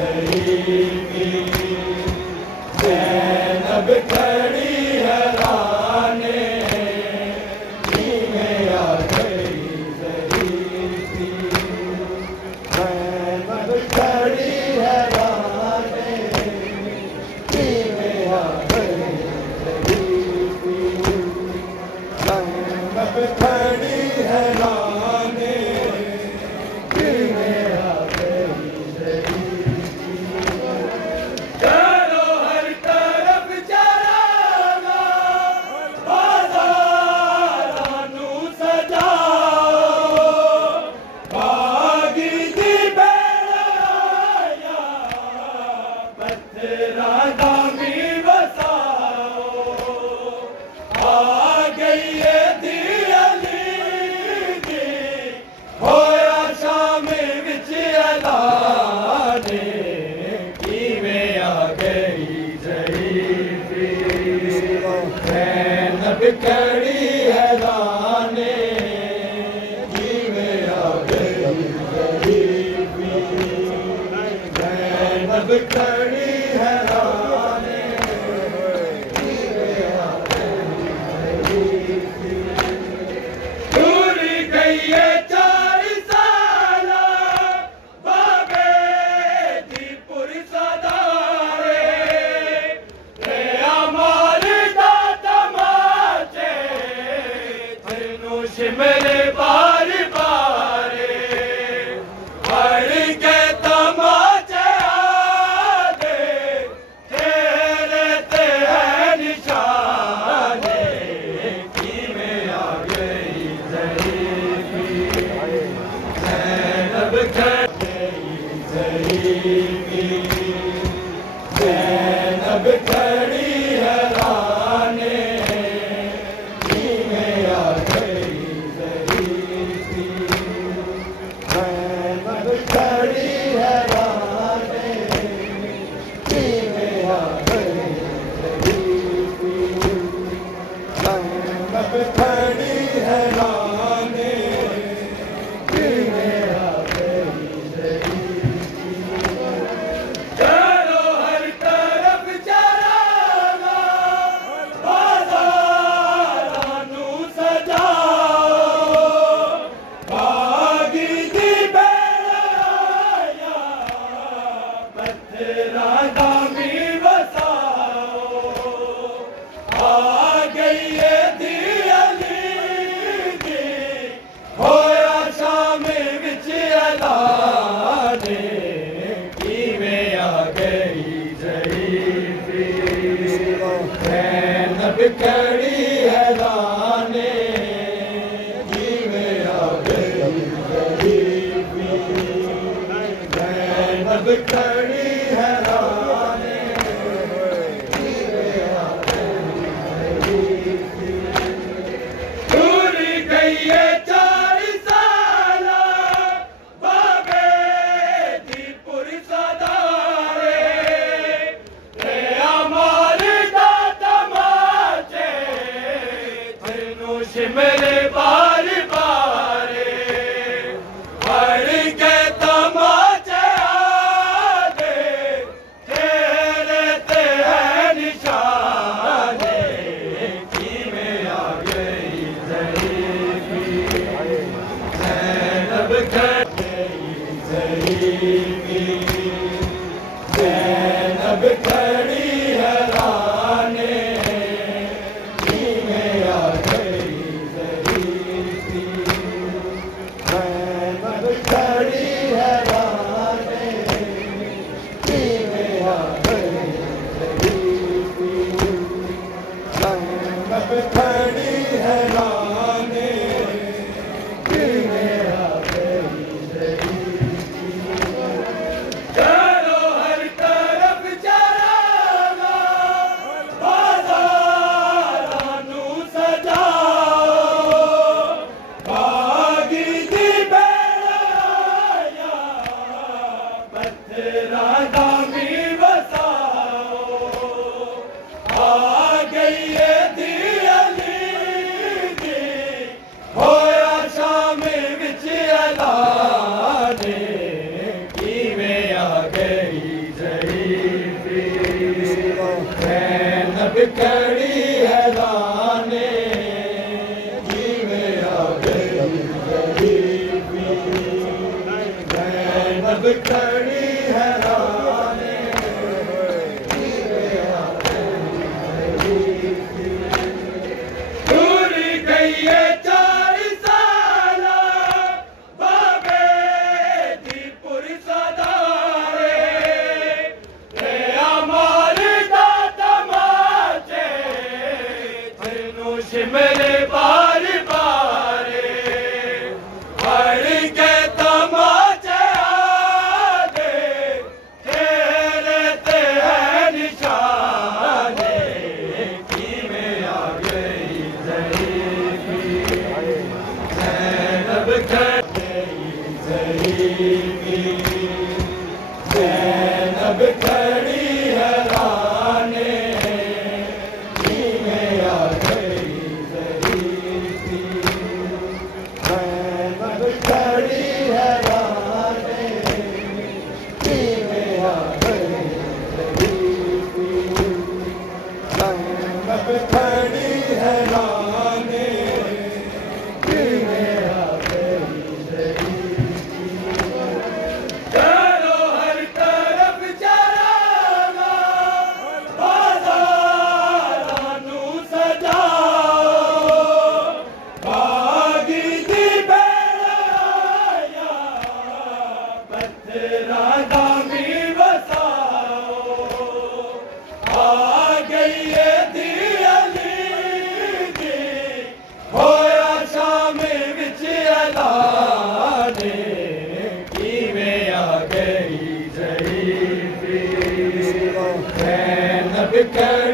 ज़रीफ़ी ज़ैनब खड़ी है राने में आ गई ज़रीफ़ी ज़ैनब खड़ी है राने में आ गई ज़रीफ़ी ज़ैनब खड़ी है राने में आ गई ज़रीफ़ी चलो हर तरफ चराना बाज़ारानू सजाओ बागी दी बेड़ाया पत्थरां दा भी वसाओ आ गई है दी अली दी होया शाम विच ऐलाने किवें आ गई ज़रीफ़ी ज़ैनब खड़ी है राने किवें आ गई ज़रीफ़ी ज़ैनब खड़ी है राने किवें आ गई ज़रीफ़ी दूरी गई है 4 साला बाबे दी पुरसदारे ते अमाल दा तमाचे तेनू शिमले बार बारे हर के तमाचे आदे तेरे ते है निशाने किवें आ गई ज़रीफ़ी ज़ैनब खड़ी ज़रीफ़ी ज़ैनब खड़ी है राने किवें आ गई ज़रीफ़ी ज़ैनब खड़ी है राने किवें आ गई ज़रीफ़ी ज़ैनब खड़ी है राने किवें आ गई ज़रीफ़ी चलो हर तरफ चराना बाज़ारानू सजाओ बागी दी बेड़ाया पत्थरां दा भी वसाओ आ गई है दी अली दी होया शाम विच ऐलाने किवें आ गई ज़रीफ़ी ज़ैनब खड़ी है राने किवें आ गई ज़रीफ़ी ज़ैनब खड़ी है राने किवें आ गई ज़रीफ़ी दूरी गई है 4 साला बाबे दी पुरसदारे ते अमाल दा तमाचे तेनू शिमले बार बारे हर के तमाचे आदे तेरे ते है निशाने किवें आ गई ज़रीफ़ी ज़ैनब खड़ी ज़रीफ़ी ज़ैनब खड़ी है राने किवें आ गई ज़रीफ़ी ज़ैनब खड़ी है राने किवें आ गई ज़रीफ़ी ज़ैनब खड़ी है राने किवें आ गई ज़रीफ़ी चलो हर तरफ चराना बाज़ारानू सजाओ बागी दी बेड़ाया पत्थरां दा भी वसाओ आ गई है दी अली दी होया शाम विच ऐलाने किवें आ गई कड़ी हैराने जिवें आ गई गरीबी ज़ैनब कड़ी हैराने जिवें आ गई पूरी गई है 4 साल बाबे दी पुरसदारे ते अमर दा तमाचे जिन्नू शिमरे बार बारे हर के तमाचे आदे चेहरे ते है निशाने किवें आ गई ज़रीबी ज़ैनब खड़ी ज़रीबी ज़ैनब खड़ी हैराने किवें आ गई ज़रीबी ज़ैनब खड़ी हैराने किवें आ गई ज़रीबी ज़ैनब खड़ी हैराने किवें आ गई ज़रीबी चलो हर तरफ चरागा बाज़ारां नू सजाओ बागी दी बेड़ाया पत्थरां दा भी वसाओ आ गई है दी अली दी होया शाम विच ऐलाने किवें आ गई ज़रीबी ज़ैनब खड़ी